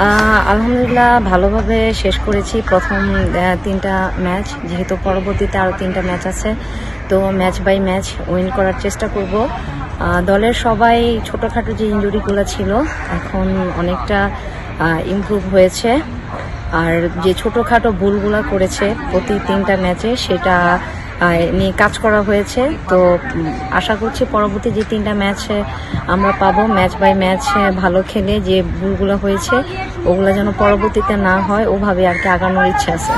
আলহামদুলিল্লাহ ভালোভাবে শেষ করেছি প্রথম 3টা ম্যাচ, যেহেতু পরবর্তীতে আরও 3টা ম্যাচ আছে, তো ম্যাচ বাই ম্যাচ উইন করার চেষ্টা করব। দলের সবাই ছোটোখাটো যে ইনজুরিগুলো ছিল এখন অনেকটা ইমপ্রুভ হয়েছে, আর যে ছোটোখাটো ভুলগুলো করেছে প্রতি 3টা ম্যাচে সেটা নিয়ে কাজ করা হয়েছে। তো আশা করছি পরবর্তী যে 3টা ম্যাচ আমরা পাবো, ম্যাচ বাই ম্যাচ ভালো খেলে যে ভুলগুলো হয়েছে ওগুলো যেন পরবর্তীতে না হয়, ওভাবে আর কি আগানোর ইচ্ছা আছে।